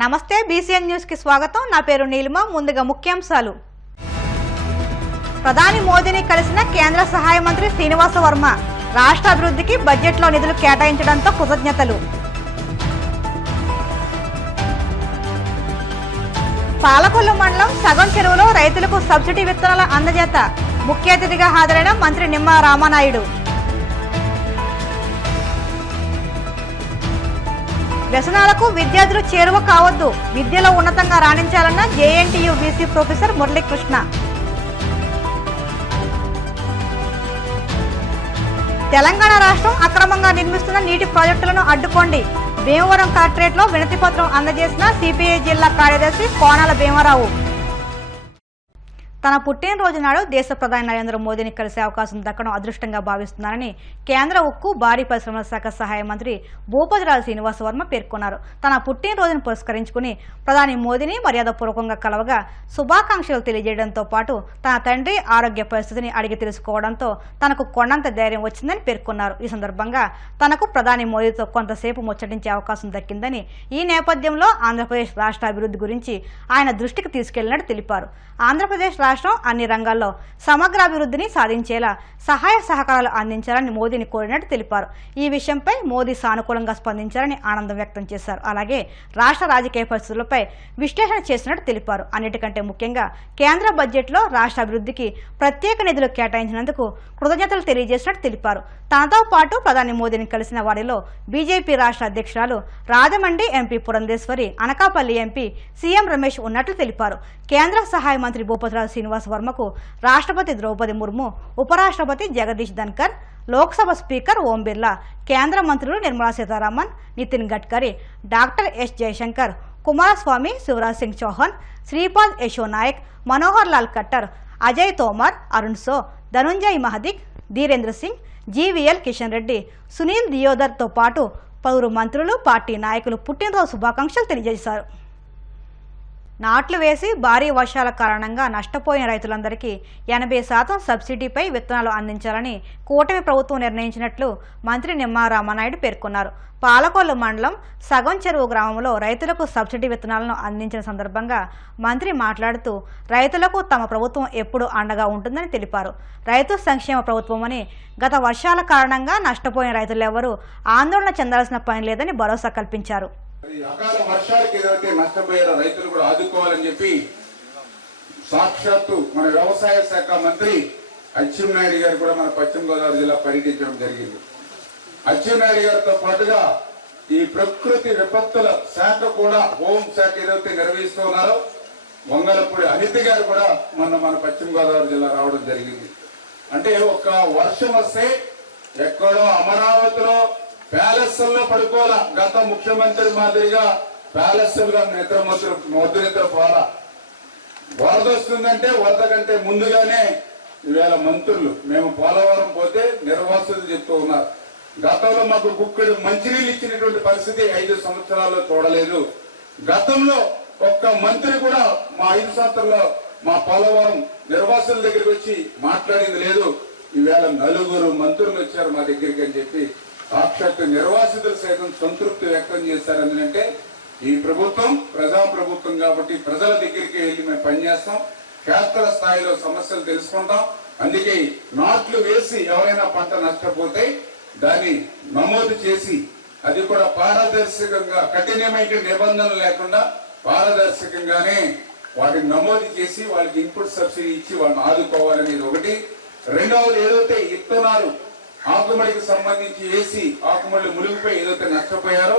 నమస్తే BCN news కి స్వాగతం। నా పేరు నీలిమ। ముందుగా ముఖ్యాంశాలు। ప్రధాని మోదీని కలిసిన కేంద్ర సహాయ మంత్రి శ్రీనివాస వర్మ రాష్ట్ర అభివృద్ధికి బడ్జెట్లో నిధులు కేటాయించడంతో కృతజ్ఞతలు। పాలకొల్లు మండలం సగం చెరువులో రైతులకు సబ్సిడీ విత్తనాల అందజేత ముఖ్య అతిథిగా హాజరైన మంత్రి నిమ్మల రామానాయుడు। వ్యసనాలకు విద్యార్థులు చేరువ కావద్దు, విద్యలో ఉన్నతంగా రాణించాలన్న JNTU BC professor Muralikrishna. Telangana రాష్ట్రం అక్రమంగా నిర్మిస్తున్న నీటి ప్రాజెక్టులను అడ్డుకోండి, భీమవరం కలెక్టరేట్లో వినతిపత్రం అందజేసిన సిపిఐ జిల్లా కార్యదర్శి కోనాల భీమారావు। తన పుట్టినరోజు నాడు దేశ ప్రధాని నరేంద్ర మోదీని కలిసే అవకాశం దక్కడం అదృష్టంగా భావిస్తున్నారని కేంద్ర ఉక్కు భారీ పరిశ్రమల శాఖ సహాయ మంత్రి భూపతిరాజు శ్రీనివాస వర్మ పేర్కొన్నారు। తన పుట్టినరోజును పురస్కరించుకుని ప్రధాని మోదీని మర్యాదపూర్వకంగా కలవగా శుభాకాంక్షలు తెలియజేయడంతో పాటు తన తండ్రి ఆరోగ్య పరిస్థితిని అడిగి తెలుసుకోవడంతో తనకు కొండంత ధైర్యం వచ్చిందని పేర్కొన్నారు। ఈ సందర్భంగా తనకు ప్రధాని మోదీతో కొంతసేపు ముచ్చటించే అవకాశం దక్కిందని, ఈ నేపథ్యంలో ఆంధ్రప్రదేశ్ రాష్ట్ర అభివృద్ధి గురించి ఆయన దృష్టికి తీసుకెళ్లినట్టు తెలిపారు। ఆంధ్రప్రదేశ్ రాష్ట్రం అన్ని రంగాల్లో సమగ్ర అభివృద్ధిని సాధించేలా సహాయ సహకారాలు అందించాలని మోదీని కోరినట్టు తెలిపారు। ఈ విషయంపై మోదీ సానుకూలంగా స్పందించారని ఆనందం వ్యక్తం చేశారు। అలాగే రాష్ట్ర రాజకీయ పరిస్థితులపై విశ్లేషణ చేసినట్టు తెలిపారు। అన్నిటికంటే ముఖ్యంగా కేంద్ర బడ్జెట్లో రాష్ట్ర అభివృద్ధికి ప్రత్యేక నిధులు కేటాయించినందుకు కృతజ్ఞతలు తెలియజేసినట్టు తెలిపారు। తనతో పాటు ప్రధాని మోదీని కలిసిన వారిలో బీజేపీ రాష్ట్ర అధ్యక్షురాలు Rajahmundry MP Purandeswari, Anakapalli MP CM Ramesh ఉన్నట్లు తెలిపారు। కేంద్ర సహాయ మంత్రి భూపతిరాజు శ్రీనివాస వర్మకు రాష్ట్రపతి ద్రౌపది ముర్ము, ఉపరాష్ట్రపతి జగదీష్ ధన్కర్, లోక్సభ స్పీకర్ ఓం బిర్లా, కేంద్ర మంత్రులు నిర్మలా సీతారామన్, నితిన్ గడ్కరీ, డాక్టర్ ఎస్ జయశంకర్, కుమారస్వామి, శివరాజ్ సింగ్ చౌహాన్, శ్రీపాద్ యశో నాయక్, మనోహర్ లాల్ ఖట్టర్, అజయ్ తోమర్, అరుణ్ సో, ధనుంజయ్ మహదిక్, ధీరేంద్ర సింగ్, జీవీఎల్ కిషన్ రెడ్డి, సునీల్ దియోదర్తో పాటు పలువురు మంత్రులు, పార్టీ నాయకులు పుట్టినరోజు శుభాకాంక్షలు తెలియజేశారు। నాట్లు వేసి భారీ వర్షాల కారణంగా నష్టపోయిన రైతులందరికీ 80% సబ్సిడీపై విత్తనాలు అందించాలని కూటమి ప్రభుత్వం నిర్ణయించినట్లు మంత్రి నిమ్మల రామానాయుడు పేర్కొన్నారు। పాలకొల్లు మండలం సగం చెరువు గ్రామంలో రైతులకు సబ్సిడీ విత్తనాలను అందించిన సందర్భంగా మంత్రి మాట్లాడుతూ రైతులకు తమ ప్రభుత్వం ఎప్పుడూ అండగా ఉంటుందని తెలిపారు। రైతు సంక్షేమ ప్రభుత్వమని, గత వర్షాల కారణంగా నష్టపోయిన రైతులెవరూ ఆందోళన చెందాల్సిన పని లేదని భరోసా కల్పించారు। అకాల వర్షాలకి ఏదైతే నష్టపోయారో రైతులు కూడా ఆదుకోవాలని చెప్పి సాక్షాత్తు మన వ్యవసాయ శాఖ మంత్రి అచ్చెన్నాయుడు గారు కూడా మన పశ్చిమ గోదావరి జిల్లా పర్యటించడం జరిగింది। అచ్చెన్నాయుడు గారితో పాటుగా ఈ ప్రకృతి విపత్తుల శాఖ కూడా హోం శాఖ ఏదైతే నిర్వహిస్తూ ఉన్నారో వంగలపూడి అనిత గారు కూడా మన పశ్చిమ గోదావరి జిల్లా రావడం జరిగింది। అంటే ఒక వర్షం వస్తే ఎక్కడో అమరావతిలో ప్యాలెస్లో పడుకోవాలా, గత ముఖ్యమంత్రి మాదిరిగా ప్యాలెస్లుగా నిద్ర పోవాలా। వరద వస్తుందంటే వరద కంటే ముందుగానే ఈవేళ మంత్రులు మేము పోలవరం పోతే నిర్వాసితులు చెప్తూ ఉన్నారు। గతంలో మాకు కుక్కడు మంచినీళ్ళు ఇచ్చినటువంటి పరిస్థితి 5 సంవత్సరాల్లో చూడలేదు। గతంలో ఒక్క మంత్రి కూడా మా 5 సంవత్సరాల్లో మా పోలవరం నిర్వాసుల దగ్గరికి వచ్చి మాట్లాడింది లేదు। ఈవేళ 4 మంత్రులు వచ్చారు మా దగ్గరికి అని చెప్పి సాక్షాత్తు నిర్వాసితులు సైతం సంతృప్తి వ్యక్తం చేశారని, ఈ ప్రభుత్వం ప్రజా ప్రభుత్వం కాబట్టి ప్రజల దగ్గరికి వెళ్ళి మేము పనిచేస్తాం, క్షేత్ర స్థాయిలో సమస్యలు తెలుసుకుంటాం। అందుకే నాట్లు వేసి ఎవరైనా పంట నష్టపోతే దాన్ని నమోదు చేసి అది కూడా పారదర్శకంగా, కఠినమైన నిబంధనలు లేకుండా పారదర్శకంగానే వాటిని నమోదు చేసి వాళ్ళకి ఇన్పుట్ సబ్సిడీ ఇచ్చి వాళ్ళని ఆదుకోవాలనేది ఒకటి। రెండవది ఏదైతే ఇత్తనాలు ఆకుమడికి సంబంధించి వేసి ఆకుమడి మునిగిపోయి ఏదైతే నష్టపోయారో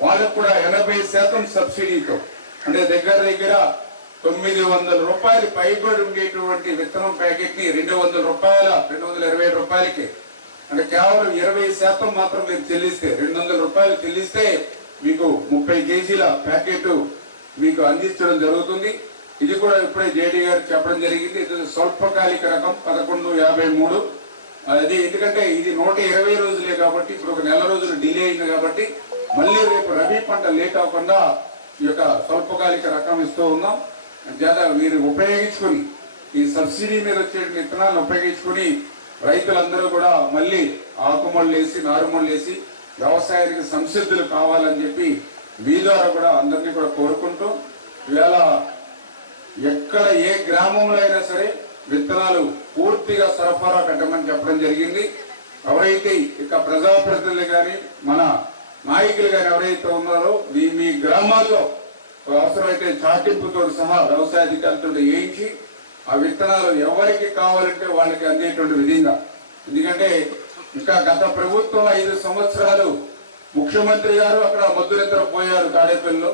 వాళ్ళకు కూడా 80% సబ్సిడీతో, అంటే దగ్గర 900 రూపాయలు పైబడి ఉండేటువంటి విత్తనం ప్యాకెట్ ని 200 రూపాయల 220 రూపాయలకి, అంటే కేవలం 20% మాత్రం మీరు చెల్లిస్తే 200 రూపాయలు చెల్లిస్తే మీకు 30 కేజీల ప్యాకెట్ మీకు అందించడం జరుగుతుంది। ఇది కూడా ఇప్పుడే జేడీ గారు చెప్పడం జరిగింది। ఇది స్వల్పకాలిక రకం 1153 అది, ఎందుకంటే ఇది 120 రోజులే కాబట్టి ఇప్పుడు ఒక నెల రోజులు డిలే అయింది కాబట్టి మళ్ళీ రేపు రబీ పంట లేట్ అవ్వకుండా ఈ యొక్క స్వల్పకాలిక రకం ఇస్తూ ఉన్నాం। చేత మీరు ఉపయోగించుకుని ఈ సబ్సిడీ మీద వచ్చే విత్తనాలను ఉపయోగించుకుని రైతులందరూ కూడా మళ్ళీ ఆకుమళ్ళు వేసి నారుమళ్ళు వేసి వ్యవసాయానికి సంసిద్ధులు కావాలని చెప్పి మీ ద్వారా కూడా అందరినీ కూడా కోరుకుంటూ ఇవాళ ఎక్కడ ఏ గ్రామంలో అయినా సరే విత్తనాలు పూర్తిగా సరఫరా పెట్టమని చెప్పడం జరిగింది. ఎవరైతే ఇక ప్రజాప్రతినిధులు కానీ మన నాయకులు కానీ ఎవరైతే ఉన్నారో మీ గ్రామాల్లో అవసరమైతే చాటింపుతో సహా వ్యవసాయ అధికారులతో వేయించి ఆ విత్తనాలు ఎవరికి కావాలంటే వాళ్ళకి అందేటువంటి విధంగా. ఎందుకంటే ఇంకా గత ప్రభుత్వం 5 సంవత్సరాలు ముఖ్యమంత్రి గారు అక్కడ మొద్దునిద్ర పోయారు తాడేపల్లిలో.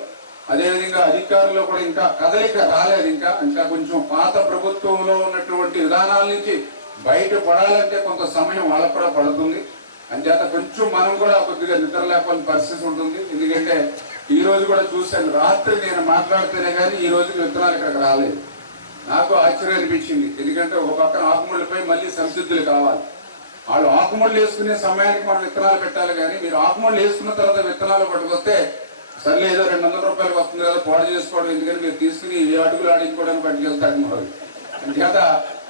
అదేవిధంగా అధికారులు కూడా ఇంకా కదలిక రాలేదు. ఇంకా కొంచెం పాత ప్రభుత్వంలో ఉన్నటువంటి విధానాల నుంచి బయటపడాలంటే కొంత సమయం వాళ్ళకు కూడా పడుతుంది. అంచేత కొంచెం మనం కూడా కొద్దిగా నిద్ర లేకపోయిన పరిస్థితి ఉంటుంది. ఎందుకంటే ఈ రోజు కూడా చూశాను, రాత్రి నేను మాట్లాడితేనే కానీ ఈ రోజుకి విత్తనాలు ఇక్కడికి రాలేదు. నాకు ఆశ్చర్యం అనిపించింది. ఎందుకంటే ఒక పక్కన ఆకుముళ్ళపై మళ్ళీ సంసిద్ధులు కావాలి. వాళ్ళు ఆకుముళ్ళు వేసుకునే సమయానికి మనం విత్తనాలు పెట్టాలి. కానీ మీరు ఆకుముళ్ళు వేసుకున్న తర్వాత విత్తనాలు పట్టుకొస్తే సర్లే ఏదో 200 రూపాయలకు వస్తుంది కదా పాడు చేసుకోవడం, ఎందుకంటే మీరు తీసుకుని 7 అడుగులు ఆడించుకోవడానికి పట్టుకెళ్తారు మరి. అంతేకాక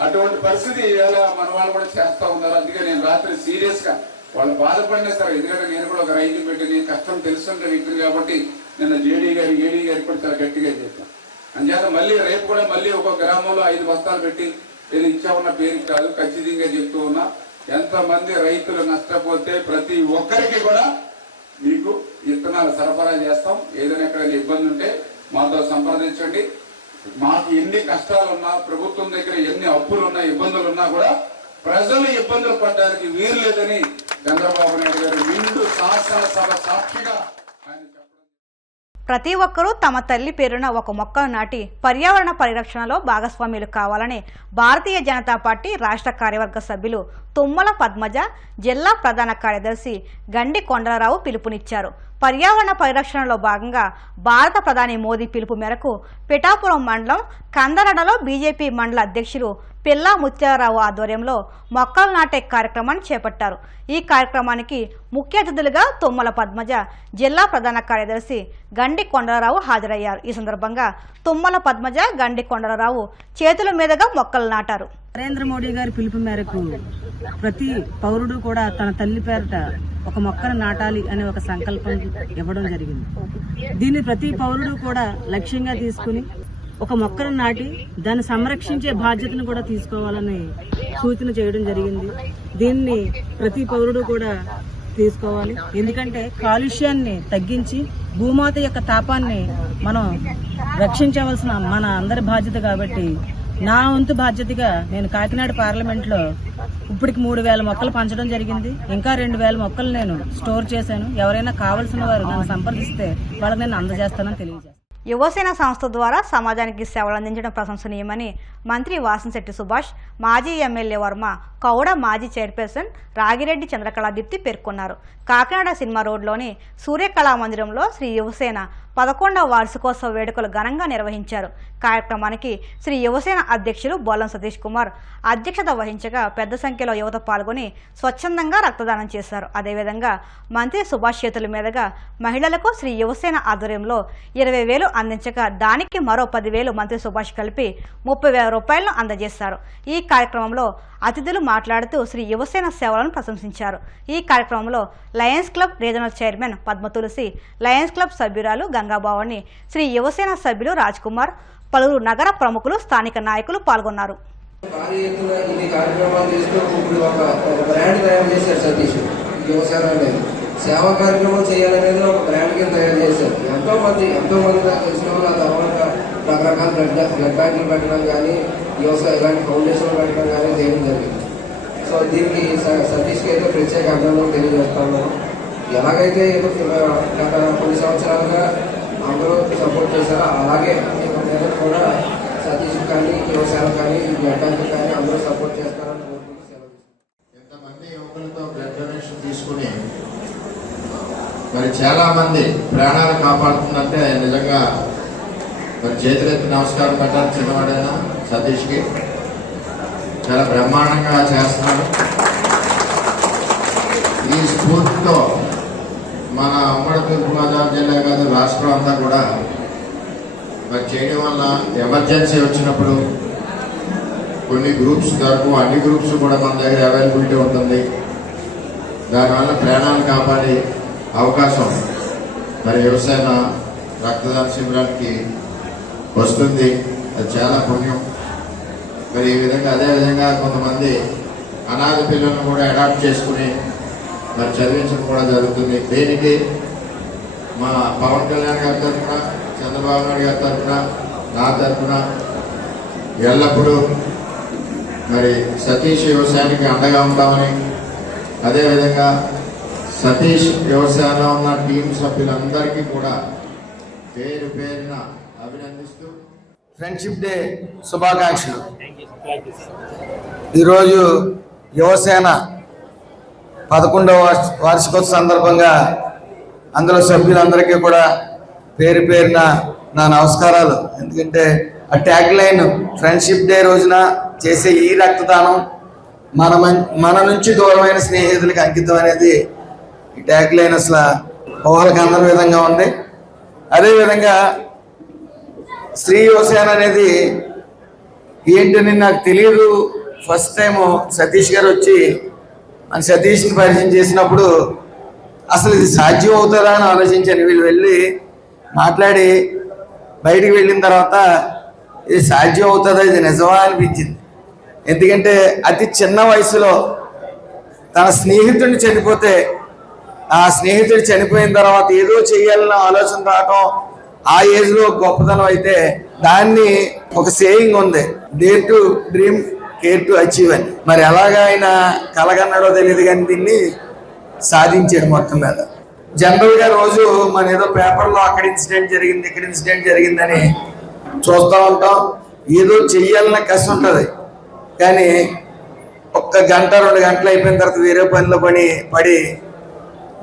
అటువంటి పరిస్థితి ఈవేళ మన వాళ్ళు కూడా చేస్తా ఉన్నారు. అందుకే నేను రాత్రి సీరియస్ గా వాళ్ళు బాధపడినా సరే, ఎందుకంటే నేను కూడా ఒక రైతు పెట్టి నేను కష్టం తెలుసుంటే వ్యక్తిని కాబట్టి నిన్న ఏడీ గారికి కూడా చాలా గట్టిగా చెప్పాను. అంచేత మళ్ళీ రేపు కూడా మళ్ళీ ఒక గ్రామంలో 5 బస్తాలు పెట్టి ఏది ఇచ్చామన్న పేరుకి కాదు, ఖచ్చితంగా చెప్తూ ఉన్నా. ఎంతమంది రైతులు నష్టపోతే ప్రతి ఒక్కరికి కూడా మీకు విత్తనాలు సరఫరా చేస్తాం. ఏదైనా ఎక్కడైనా ఇబ్బంది ఉంటే మాతో సంప్రదించండి. మాకు ఎన్ని కష్టాలున్నా, ప్రభుత్వం దగ్గర ఎన్ని అప్పులున్నా, ఇబ్బందులున్నా కూడా ప్రజలు ఇబ్బందులు పడడానికి వీలు లేదని చంద్రబాబు నాయుడు గారు నిండు శాసనసభ సాక్షిగా ఆయన చెప్పడం. ప్రతి ఒక్కరూ తమ తల్లి పేరున ఒక మొక్కను నాటి పర్యావరణ పరిరక్షణలో భాగస్వామ్యులు కావాలని భారతీయ జనతా పార్టీ రాష్ట్ర కార్యవర్గ సభ్యులు తుమ్మల పద్మజ, జిల్లా ప్రధాన కార్యదర్శి గండి కొండలరావు పిలుపునిచ్చారు. పర్యావరణ పరిరక్షణలో భాగంగా భారత ప్రధాని మోదీ పిలుపు మేరకు పిఠాపురం మండలం కందరడలో బీజేపీ మండల అధ్యక్షులు పిల్లా ముత్యాలరావు ఆధ్వర్యంలో మొక్కలు నాటే కార్యక్రమాన్ని చేపట్టారు. ఈ కార్యక్రమానికి ముఖ్య అతిథులుగా తుమ్మల పద్మజ, జిల్లా ప్రధాన కార్యదర్శి గండి కొండలరావు హాజరయ్యారు. ఈ సందర్భంగా తుమ్మల పద్మజ, గండి కొండలరావు చేతుల మీదుగా మొక్కలు నాటారు. నరేంద్ర మోడీ గారి పిలుపు మేరకు ప్రతి పౌరుడు కూడా తన తల్లి పేరిట ఒక మొక్కను నాటాలి అనే ఒక సంకల్పం ఇవ్వడం జరిగింది. దీన్ని ప్రతి పౌరుడు కూడా లక్ష్యంగా తీసుకుని ఒక మొక్కను నాటి దాన్ని సంరక్షించే బాధ్యతను కూడా తీసుకోవాలని సూచన చేయడం జరిగింది. దీన్ని ప్రతి పౌరుడు కూడా తీసుకోవాలి. ఎందుకంటే కాలుష్యాన్ని తగ్గించి భూమాత యొక్క తాపాన్ని మనం రక్షించవలసిన మన అందరి బాధ్యత. కాబట్టి నా వంతు బాధ్యతగా నేను కాకినాడ పార్లమెంట్లో ఇప్పటికి 3000 మొక్కలు పంచడం జరిగింది. ఇంకా 2000 మొక్కలు నేను స్టోర్ చేశాను. ఎవరైనా కావలసిన వారు నన్ను సంప్రదిస్తే వాళ్ళకి నేను అందజేస్తానని తెలియజేస్తాను. యువసేన సంస్థ ద్వారా సమాజానికి సేవలు అందించడం ప్రశంసనీయమని మంత్రి వాసంశెట్టి సుభాష్, మాజీ ఎమ్మెల్యే వర్మ, కౌడ మాజీ చైర్పర్సన్ రాగిరెడ్డి చంద్రకళాదీప్తి పేర్కొన్నారు. కాకినాడ సినిమా రోడ్లోని సూర్యకళా మందిరంలో శ్రీ యువసేన 11వ వార్షికోత్సవ వేడుకలు ఘనంగా నిర్వహించారు. కార్యక్రమానికి శ్రీ యువసేన అధ్యక్షులు బోలం సతీష్ కుమార్ అధ్యక్షత వహించగా పెద్ద సంఖ్యలో యువత పాల్గొని స్వచ్ఛందంగా రక్తదానం చేశారు. అదేవిధంగా మంత్రి సుభాష్ చేతుల మీదుగా మహిళలకు శ్రీ యువసేన ఆధ్వర్యంలో 20,000 అందించగా దానికి మరో 10,000 మంత్రి సుభాష్ కలిపి 30,000 రూపాయలను అందజేశారు. ఈ కార్యక్రమంలో అతిథులు మాట్లాడుతూ శ్రీ యువసేన సేవలను ప్రశంసించారు. ఈ కార్యక్రమంలో Lions Club regional chairman Padma Tulasi, Lions Club సభ్యురాలు గంగాబావని, శ్రీ యువసేన సభ్యులు రాజ్ కుమార్, పలువురు నగర ప్రముఖులు, స్థానిక నాయకులు పాల్గొన్నారు. భారీ ఎత్తున ఇది కార్యక్రమాలు చేస్తూ ఇప్పుడు ఒక బ్రాండ్ తయారు చేశారు సతీష్. యువసేన అనేది సేవా కార్యక్రమం చేయాలనేది ఒక బ్రాండ్ కింద తయారు చేశారు. ఎంతో మంది నాకు తెలిసిన వాళ్ళు ఆ తర్వాత రకరకాల బ్లడ్ బ్యాంకులు పెట్టడం కానీ, యువసేన ఇలాంటి ఫౌండేషన్లు పెట్టడం కానీ చేయడం జరిగింది. సో దీనికి సతీష్కి అయితే ప్రత్యేక అభినందనలు తెలియజేస్తాను. ఎలాగైతే గత కొన్ని సంవత్సరాలుగా అందరూ సపోర్ట్ చేశారో అలాగే కూడా సతీష్ కానీ, యువసేన కానీ, బ్లడ్ బ్యాంక్ కానీ అందరూ సపోర్ట్ చేస్తారని కోరుకుంటూ సెలవు. ఇంతమంది యువకులతో బ్లడ్ డొనేషన్ తీసుకుని మరి చాలా మంది ప్రాణాలు కాపాడుతుందంటే నిజంగా మరి చేతులెత్తి నమస్కారం పెట్టాలి. చిన్నవాడైనా సతీష్కి చాలా బ్రహ్మాండంగా చేస్తున్నాడు. ఈ స్ఫూర్తితో మన ఉమ్మడి తూర్పుగోదావరి జిల్లా కాదు రాష్ట్రం అంతా కూడా మరి చేయడం వల్ల ఎమర్జెన్సీ వచ్చినప్పుడు కొన్ని గ్రూప్స్ దొరకవు, అన్ని గ్రూప్స్ కూడా మన దగ్గర అవైలబిలిటీ ఉంటుంది. దానివల్ల ప్రాణాలు కాపాడే అవకాశం మరి వ్యవసాయ రక్తదాన శిబిరానికి వస్తుంది. అది చాలా పుణ్యం. మరి ఈ విధంగా అదేవిధంగా కొంతమంది అనాథ పిల్లలను కూడా అడాప్ట్ చేసుకుని మరి చదివించడం కూడా జరుగుతుంది. దీనికి మా పవన్ కళ్యాణ్ గారి తరఫున, చంద్రబాబు నాయుడు గారి తరఫున, నా తరఫున ఎల్లప్పుడూ మరి సతీష్ వ్యవసాయానికి అండగా ఉంటామని, అదేవిధంగా సతీష్ వ్యవసాయంలో ఉన్న టీం సభ్యులందరికీ కూడా పేరు పేరున అభినందిస్తూ ఫ్రెండ్షిప్ డే శుభాకాంక్షలు. ఈరోజు యువసేన 11వ వార్షికోత్సవ సందర్భంగా అందులో సభ్యులందరికీ కూడా పేరు పేరున నా నమస్కారాలు. ఎందుకంటే ఆ ట్యాగ్ లైన్ ఫ్రెండ్షిప్ డే రోజున చేసే ఈ రక్తదానం మన నుంచి దూరమైన స్నేహితులకి అంకితం అనేది ఈ ట్యాగ్ లైన్ అసలు ఊహలకు అందరి విధంగా ఉంది. అదేవిధంగా స్త్రీ యువసేన అనేది ఏంటని నాకు తెలియదు. ఫస్ట్ టైము సతీష్ గారు వచ్చి మన సతీష్ని పరిచయం చేసినప్పుడు అసలు ఇది సాధ్యం అవుతుందా అని ఆలోచించాను. వీళ్ళు వెళ్ళి మాట్లాడి బయటికి వెళ్ళిన తర్వాత ఇది సాధ్యం అవుతుందా, ఇది నిజమా అనిపించింది. ఎందుకంటే అతి చిన్న వయసులో తన స్నేహితుడిని చనిపోతే ఆ స్నేహితుడు చనిపోయిన తర్వాత ఏదో చేయాలన్న ఆలోచన రావటం ఆ ఏజ్లో గొప్పతనం అయితే, దాన్ని ఒక సేయింగ్ ఉంది, dare to dream care to achieve అని. మరి ఎలాగా ఆయన కలగన్నాడో తెలియదు కానీ దీన్ని సాధించాడు మొత్తం మీద. జనరల్గా రోజు మన ఏదో పేపర్లో అక్కడ ఇన్సిడెంట్ జరిగింది, ఇక్కడ ఇన్సిడెంట్ జరిగిందని చూస్తూ ఉంటాం. ఏదో చెయ్యాలన్న కష్టం ఉంటుంది, కానీ ఒక్క గంట 2 గంటలు అయిపోయిన తర్వాత వేరే పనిలో పడి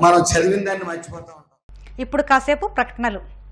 మనం చదివిన దాన్ని మర్చిపోతూ ఉంటాం. ఇప్పుడు కాసేపు ప్రకటనలు.